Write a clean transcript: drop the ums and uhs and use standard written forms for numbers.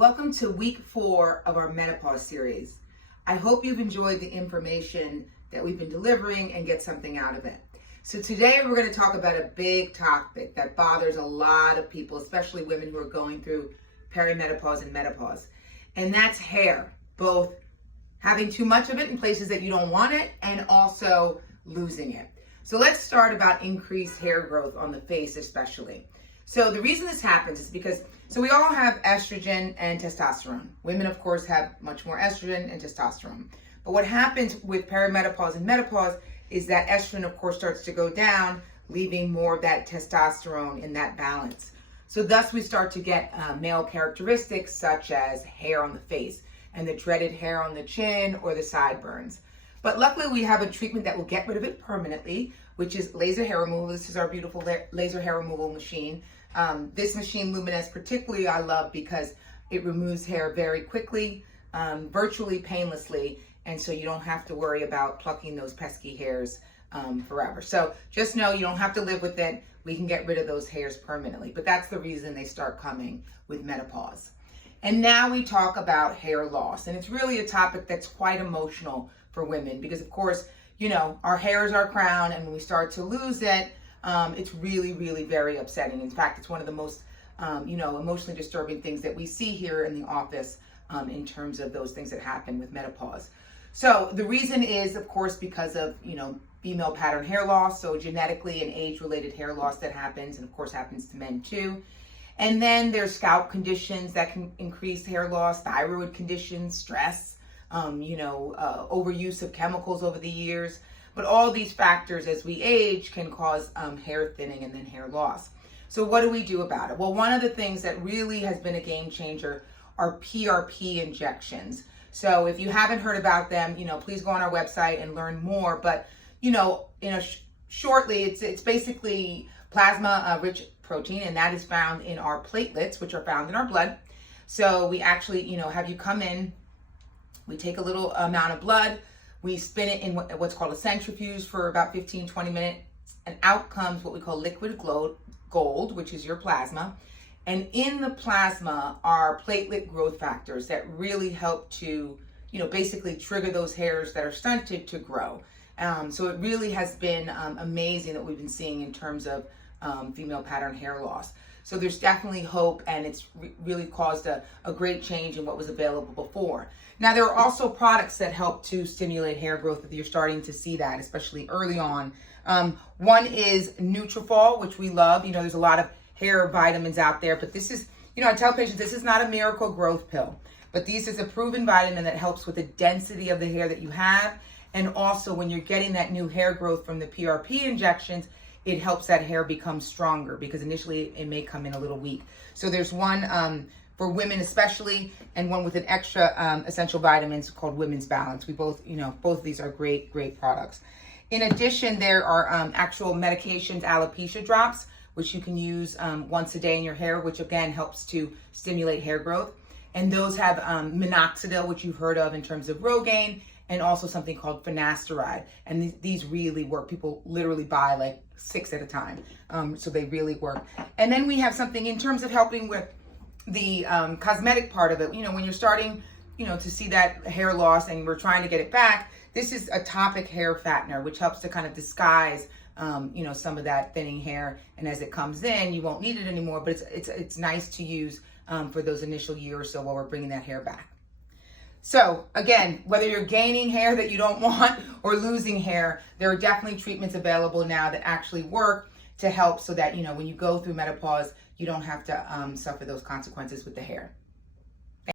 Welcome to week 4 of our menopause series. I hope you've enjoyed the information that we've been delivering and get something out of it. So today we're going to talk about a big topic that bothers a lot of people, especially women who are going through perimenopause and menopause. And that's hair, both having too much of it in places that you don't want it and also losing it. So let's start about increased hair growth on the face especially. So the reason this happens is because we all have estrogen and testosterone. Women, of course, have much more estrogen and testosterone. But what happens with perimenopause and menopause is that estrogen, of course, starts to go down, leaving more of that testosterone in that balance. So thus we start to get male characteristics such as hair on the face and the dreaded hair on the chin or the sideburns. But luckily we have a treatment that will get rid of it permanently, which is laser hair removal. This is our beautiful laser hair removal machine. This machine, Luminous, particularly I love because it removes hair very quickly, virtually painlessly, and so you don't have to worry about plucking those pesky hairs forever. So just know you don't have to live with it. We can get rid of those hairs permanently, but that's the reason they start coming with menopause. And now we talk about hair loss, and it's really a topic that's quite emotional for women because, of course, you know, our hair is our crown, and when we start to lose it, it's really, really very upsetting. In fact, it's one of the most, emotionally disturbing things that we see here in the office in terms of those things that happen with menopause. So the reason is, of course, because of, female pattern hair loss, so genetically and age-related hair loss that happens, and of course happens to men too. And then there's scalp conditions that can increase hair loss, thyroid conditions, stress, overuse of chemicals over the years. But all these factors as we age can cause hair thinning and then hair loss. So what do we do about it? Well, one of the things that really has been a game changer are PRP injections. So if you haven't heard about them, please go on our website and learn more. But, shortly, it's basically plasma-rich protein, and that is found in our platelets, which are found in our blood. So we actually, have you come in, we take a little amount of blood, we spin it in what's called a centrifuge for about 15-20 minutes, and out comes what we call liquid gold, which is your plasma. And in the plasma are platelet growth factors that really help to, basically trigger those hairs that are stunted to grow. So it really has been amazing that we've been seeing in terms of female pattern hair loss. So there's definitely hope, and it's really caused a great change in what was available before. Now, there are also products that help to stimulate hair growth if you're starting to see that, especially early on. One is Nutrafol, which we love. There's a lot of hair vitamins out there, but this is, I tell patients this is not a miracle growth pill, but this is a proven vitamin that helps with the density of the hair that you have. And also when you're getting that new hair growth from the PRP injections, it helps that hair become stronger because initially it may come in a little weak. So there's one for women especially, and one with an extra essential vitamins called Women's Balance. We both, both of these are great products. In addition, there are actual medications, alopecia drops, which you can use once a day in your hair, which again helps to stimulate hair growth. And those have minoxidil, which you've heard of in terms of Rogaine, and also something called finasteride. And these really work. People literally buy like 6 at a time. So they really work. And then we have something in terms of helping with the cosmetic part of it. When you're starting, to see that hair loss and we're trying to get it back, this is a topic hair fattener, which helps to kind of disguise, some of that thinning hair. And as it comes in, you won't need it anymore, but it's nice to use for those initial year or so while we're bringing that hair back. So again, whether you're gaining hair that you don't want or losing hair, there are definitely treatments available now that actually work to help so that, when you go through menopause, you don't have to suffer those consequences with the hair.